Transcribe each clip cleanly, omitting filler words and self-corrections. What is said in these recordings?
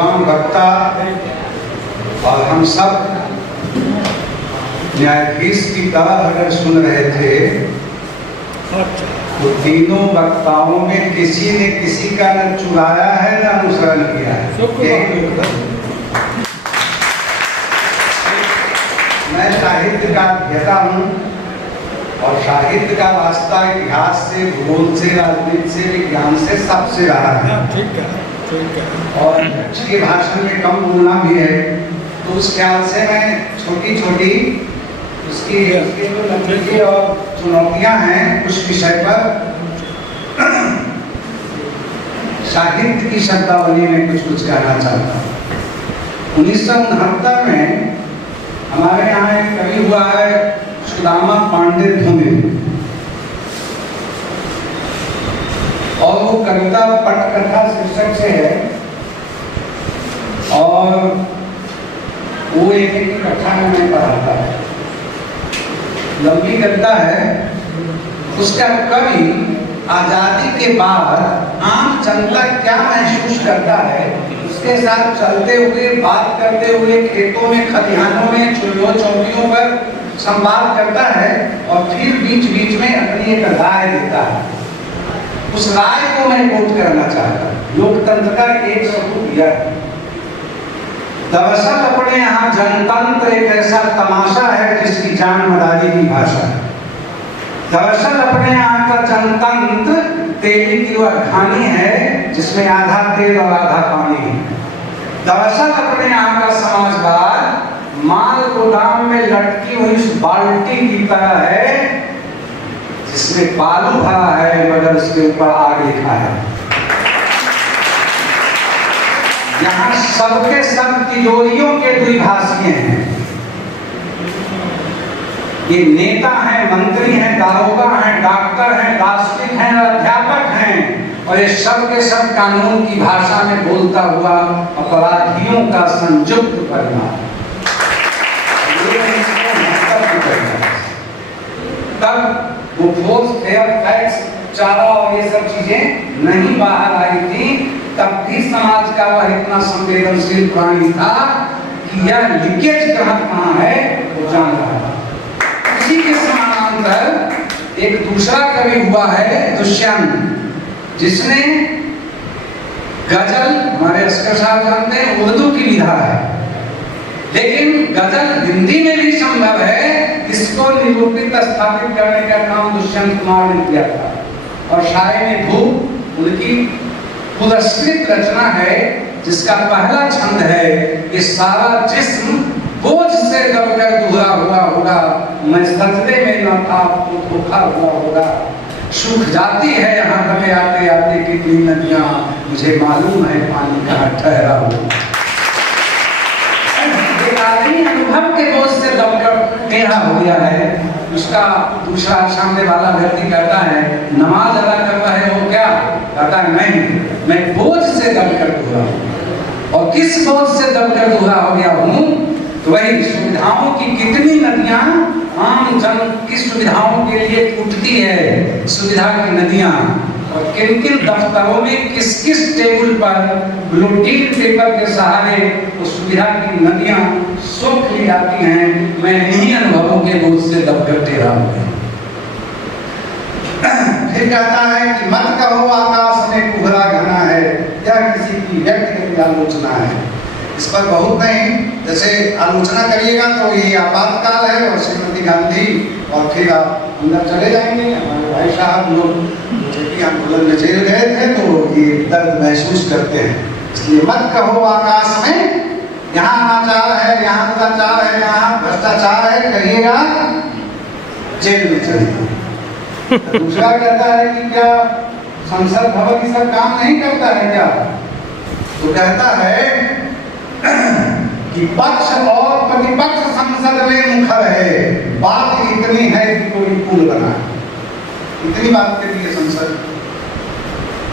विद्वान वक्ता और हम सब न्यायाधीश की तरह अगर सुन रहे थे तो तीनों वक्ताओं में किसी ने किसी का न चुराया है न अनुसरण किया है। यही लोकतंत्र। मैं साहित्य का अध्येता हूँ और साहित्य का वास्ता इतिहास से, भूगोल से, राजनीति से, विज्ञान से, सबसे रहा है। ठीक है। और अध्यक्ष के भाषण में कम बोलना भी है, तो उस ख्याल से मैं छोटी छोटी उसकी जो नतीजे और चुनौतियां हैं उस विषय पर साहित्य की शब्दावली में कुछ कहना चाहता हूँ। 1969 में हमारे यहाँ एक कवि हुआ है सुदामा पांडे धूमे, और वो कविता पटकथा शीर्षक से है और वो एक कथा में मैं पढ़ाता है। लंबी कविता है। उसका कवि आजादी के बाद आम जनता क्या महसूस करता है उसके साथ चलते हुए, बात करते हुए, खेतों में, खलिहानों में, चूल्हों चौकियों पर संवाद करता है और फिर बीच बीच में अपनी एक राय देता है। उस राय को मैं कोट करना चाहता हूँ। लोकतंत्र का एक सबूत यह है, दरअसल अपने यहाँ जनतंत्र एक ऐसा तमाशा है जिसकी जान मदारी की भाषा है। दरअसल अपने यहाँ का जनतंत्र तेली की वह कहानी है जिसमें आधा तेल और आधा पानी है। दरअसल अपने यहाँ का समाजवाद माल गोदाम में लटकी हुई उस बाल्टी की तरह है जिसमें बालू भरा है मगर उसके ऊपर आग लिखा है। यहाँ सबके सब तिजोरियों के द्विभाषिए हैं। ये नेता हैं, मंत्री हैं, दारोगा हैं, डॉक्टर हैं, दार्शनिक हैं, अध्यापक हैं, और ये सब के सब कानून की भाषा में बोलता हुआ अपराधियों का संयुक्त परिवार। तब वो फोर्स, फेयर, फैक्ट्स, चारा और ये सब चीजें नहीं बाहर आई थी, तब भी समाज का वह इतना संवेदनशील प्राणी था कि यह लीकेज कहाँ है वो जान रहा था। उसी के समानांतर एक दूसरा कवि हुआ है दुष्यंत, जिसने गजल, हमारे अस्कर साहब जानते हैं, उर्दू की विधा है, लेकिन गजल हिंदी में भी संभव है। इसको निरूपित स्थापित करने का काम दुष्यंत कुमार ने किया था। और शायरी धूप उनकी पुरस्कृत रचना है जिसका पहला छंद है, ये सारा जिस्म बोझ से दबकर दूरा हुआ होगा, मैं सजदे में न था तो धोखा हुआ होगा, सूख जाती है यहाँ हमें आते आते कितनी नदियां, मुझे मालूम है पानी का ठहरा हुआ। आदमी अनुभव के बोझ से दबकर टेढ़ा हो गया है। उसका दूसरा सामने वाला व्यक्ति कहता है नमाज अदा करता है वो क्या कहता है, नहीं, मैं बोझ से दबकर दूरा हूँ। और किस बोझ से दबकर दूरा हो गया हूँ, तो वही सुविधाओं की कितनी नदियां आम जन की सुविधाओं के लिए उठती है, सुविधा की नदियां, और किन किन दफ्तरों में किस किस टेबल पर ब्लूटिन पेपर के सहारे वो सुविधा की नदियां सोख ली जाती हैं। मैं इन्हीं अनुभवों के बोझ से दबकर टेढ़ा हो गया। फिर कहता है कि मत कहो आकाश में कुहरा घना है, यह किसी की व्यक्तिगत आलोचना है। इस पर बहुत नहीं, जैसे आलोचना करिएगा तो ये आपातकाल है और श्रीमती गांधी, और फिर आप अंदर चले जाएंगे। हमारे भाई साहब लोग आंदोलन में जेल गए थे तो ये दर्द महसूस करते हैं। इसलिए मत कहो आकाश में, यहाँ अनाचार है, यहाँ दुराचार है, यहाँ भ्रष्टाचार है, कहिएगा जेल में चलिए। दूसरा कहता है कि क्या संसद भवन ये सब काम नहीं करता है क्या, तो कहता है कि पक्ष और प्रतिपक्ष संसद में मुखर है, बात इतनी है कि कोई पुल बना, इतनी बात के लिए संसद।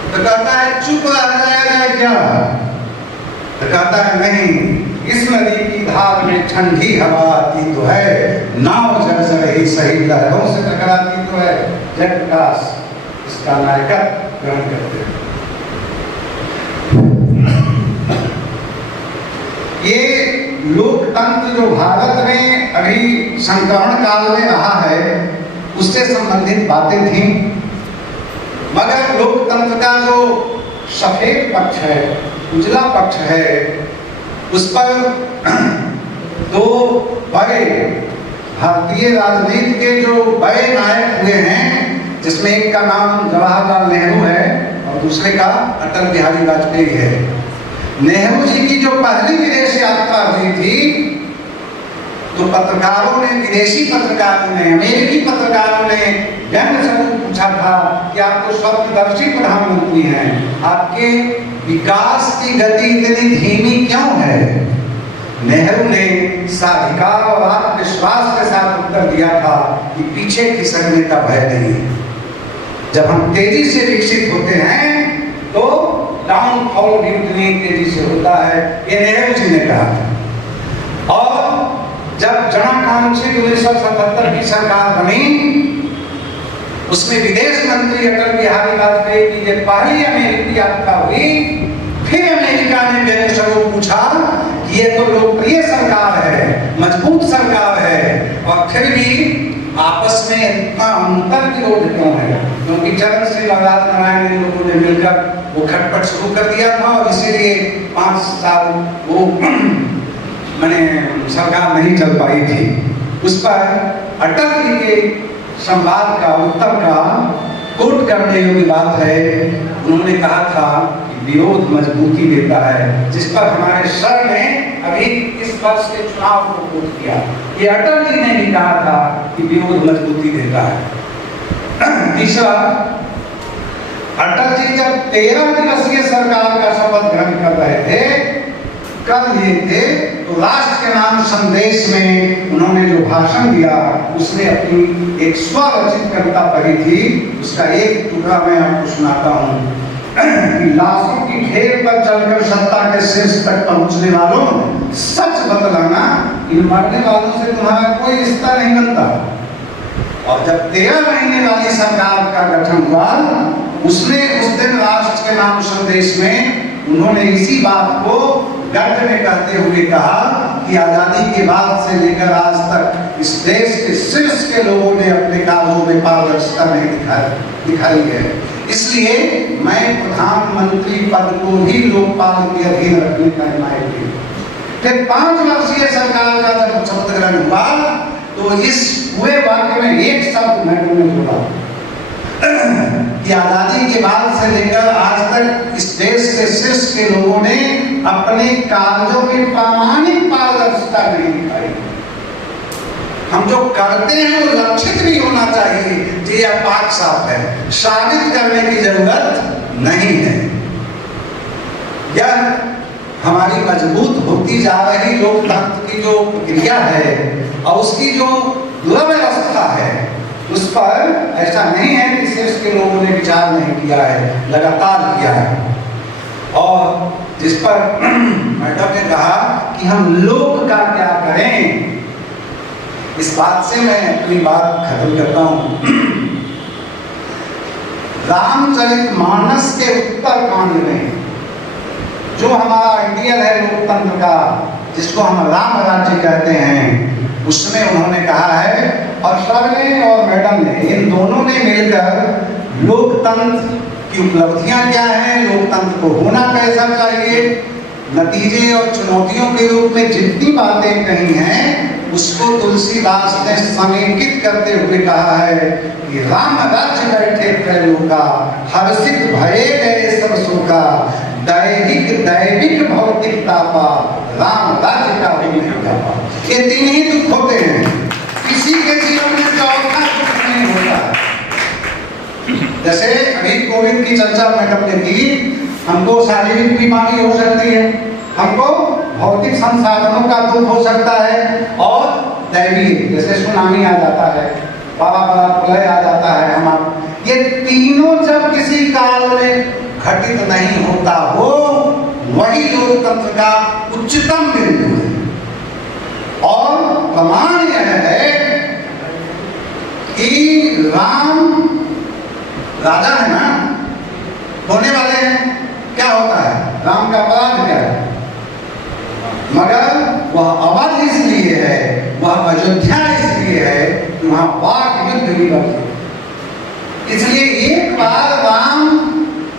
तो कहता है चुप रह जाए क्या, तो कहता है नहीं, इस नदी की धार में ठंडी हवा आती तो है, नाव जल रही सही लहरों से टकराती तो है। जयप्रकाश इसका नायकत्व ग्रहण करते हैं। ये लोकतंत्र जो भारत में अभी संक्रमण काल में रहा है उससे संबंधित बातें थी, मगर लोकतंत्र का जो सफेद पक्ष है, उजला पक्ष है, उस पर दो बड़े भारतीय राजनीति के जो बड़े नायक हुए हैं, जिसमें एक का नाम जवाहरलाल नेहरू है और दूसरे का अटल बिहारी वाजपेयी है। नेहरू जी की जो पहली विदेश यात्रा हुई थी तो पत्रकारों ने, विदेशी पत्रकारों ने, अमेरिकी पत्रकारों ने व्यंग स्वरूप पूछा था कि आप तो स्वप्नदर्शी प्रधानमंत्री हैं, आपके विकास की गति इतनी धीमी क्यों है? नेहरू ने साधिकार और आत्मविश्वास के साथ उत्तर दिया था कि पीछे खिसकने का भय नहीं। जब हम तेजी से विकसित होते हैं तो डाउनफॉल भी उतनी तेजी से होता है, ये नेहरू जी ने कहा था। और जब जनाकांक्षी 1977 की सरकार बनी, उसमें विदेश मंत्री अटल बिहारी वाजपेयी की जब पहली अमेरिकी यात्रा हुई, फिर अमेरिका ने व्यंग स्वरूप पूछा कि ये तो लोकप्रिय सरकार है, मजबूत सरकार है, और फिर भी आपस में इतना अंतर विरोध क्यों है? क्योंकि चरण सिंह और राजनारायण इन लोगों ने मिलकर वो खटपट शुरू कर दिया था और इसीलिए 5 साल वो मैंने सरकार नहीं चल पाई थी। उस पर अटल जी के संवाद का, उत्तर का कोट करने योग्य बात है। उन्होंने कहा था कि विरोध मजबूती देता है, जिस पर हमारे सर ने अभी इस वर्ष के चुनाव को कोट किया। ये अटल जी ने भी कहा था कि विरोध मजबूती देता है। तीसरा, अटल जी जब 13 दिवसीय सरकार का शपथ ग्रहण कर रहे थे, कर लिए थे, तो राष्ट्र के नाम संदेश में उन्होंने जो भाषण दिया उसमें अपनी एक स्वरचित कविता पढ़ी थी। उसका एक टुकड़ा मैं आपको सुनाता हूँ कि लाशों की ढेर पर चलकर सत्ता के शीर्ष तक पहुंचने वालों, सच बतलाना, इन मरने वालों से तुम्हारा कोई रिश्ता नहीं बनता। और जब 13 महीने वाली सरकार का गठन हुआ, उसने उस दिन राष्ट्र के नाम संदेश में उन्होंने इसी बात को गर्व में कहते हुए कहा कि आजादी के बाद से लेकर आज तक इस देश के शीर्ष के लोगों ने अपने कार्यों में पारदर्शिता नहीं दिखाई है। इसलिए मैं प्रधानमंत्री पद को भी लोकपाल के अधीन रखने का हिमायत की। फिर 5 वर्षीय सरकार का जब शपथ ग्रहण हुआ तो इस पूरे वाक्य में एक शब्द मैंने जोड़ा कि आजादी के बाद से लेकर आज तक इस देश के शीर्ष के लोगों ने अपने कार्यों में प्रामाणिक पारदर्शिता नहीं दिखाई। हम जो करते हैं वो लक्षित भी होना चाहिए कि यह पाक साफ है, साबित करने की जरूरत नहीं है। यह हमारी मजबूत होती जा रही लोकतंत्र की जो प्रक्रिया है और उसकी जो दुर्व्यवस्था है, उस पर ऐसा नहीं है कि शीर्ष के लोगों ने विचार नहीं किया है, लगातार किया है। और जिस पर मैडम ने कहा कि हम लोग का क्या करें, इस बात से मैं अपनी बात खत्म करता हूँ। रामचरितमानस के उत्तरकांड में जो हमारा आइडियल है लोकतंत्र का, जिसको हम राम राज्य कहते हैं, उसमें उन्होंने कहा है, और सर ने और मैडम ने, इन दोनों ने मिलकर लोकतंत्र की उपलब्धियां क्या हैं, लोकतंत्र को होना कैसा चाहिए, नतीजे और चुनौतियों के रूप में जितनी बातें कही हैं, उसको तुलसीदास ने समेकित करते हुए कहा है कि राम राज्य बैठे त्रैलोका का, हर्षित भये गए सब शोका, दैहिक दैविक भौतिक तापा, राम राज्य का भी नहीं तापा। ये 3 ही दुख होते हैं, किसी के जीवन में चौथा दुख नहीं होता। जैसे अभी कोविड की चर्चा मैडम ने की, हमको शारीरिक बीमारी हो सकती है, हमको भौतिक संसाधनों का दुख हो सकता है, और दैवीय जैसे सुनामी आ जाता है, बड़ा बड़ा प्रलय आ जाता है। हम ये तीनों जब किसी काल में घटित नहीं होता हो, वही लोकतंत्र का उच्चतम बिंदु है। और प्रमाण यह है कि राम राजा है ना, होने वाले हैं, क्या होता है, राम का अपराध क्या है, मगर वह अवध इसलिए है, वह अयोध्या इसलिए है कि वहां वाक युद्ध भी बने। इसलिए एक बार राम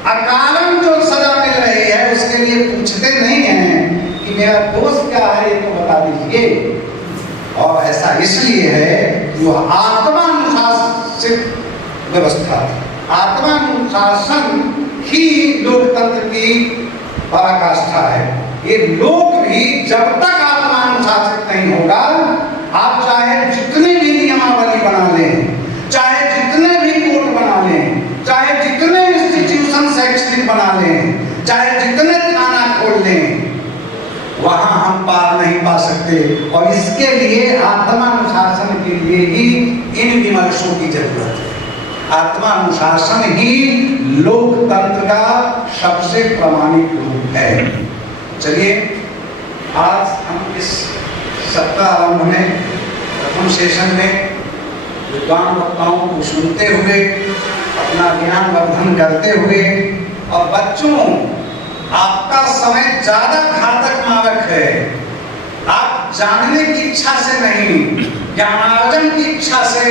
अकारण जो सजा मिल रही है उसके लिए पूछते नहीं हैं कि मेरा दोस्त क्या है ये तो बता दीजिए। और ऐसा इसलिए है कि वह आत्मानुशासित व्यवस्था, आत्मानुशासन ही लोकतंत्र की पराकाष्ठा है। ये लोग भी जब तक आत्मानुशासित नहीं होगा, आप चाहे जितने भी नियमावली बना लें, चाहे जितने भी कोर्ट बना लें, चाहे जितने इंस्टीट्यूशन शैक्षणिक बना लें, चाहे जितने थाना खोल लें, वहां हम पार नहीं पा सकते। और इसके लिए आत्मानुशासन के लिए ही इन विमर्शों की जरूरत है। आत्मानुशासन ही लोकतंत्र का सबसे प्रामाणिक रूप है। चलिए आज हम इस सप्ताह आरंभ में प्रथम सेशन में विद्वान वक्ताओं को सुनते हुए, अपना ज्ञान वर्धन करते हुए, और बच्चों आपका समय ज्यादा घातक मारक है। आप जानने की इच्छा से नहीं, ज्ञानार्जन की इच्छा से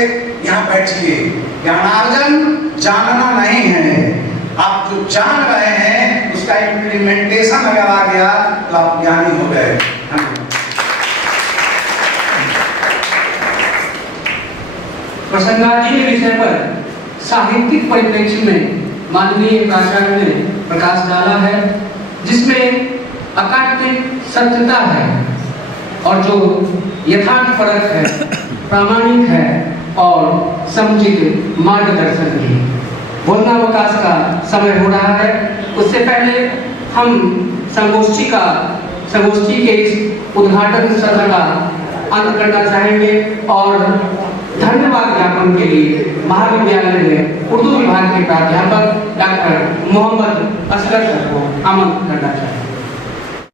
यहाँ बैठिए। ज्ञानार्जन जानना नहीं है, आप जो जान रहे हैं उसका इम्प्लीमेंटेशन अगर आ गया तो आप ज्ञानी हो गए। प्रसंगाधीन विषय पर साहित्यिक परिप्रेक्ष्य में माननीय प्राचार्य ने प्रकाश डाला है, जिसमें अकाट्य सत्यता है और जो यथार्थ परक है, प्रामाणिक है और समुचित मार्गदर्शन भी। बोधनावकाश का समय हो रहा है। उससे पहले हम संगोष्ठी के इस उद्घाटन सत्र का अंत करना चाहेंगे और धन्यवाद ज्ञापन के लिए महाविद्यालय में उर्दू विभाग के प्राध्यापक डॉक्टर मोहम्मद असगर को आमंत्रित करना चाहेंगे।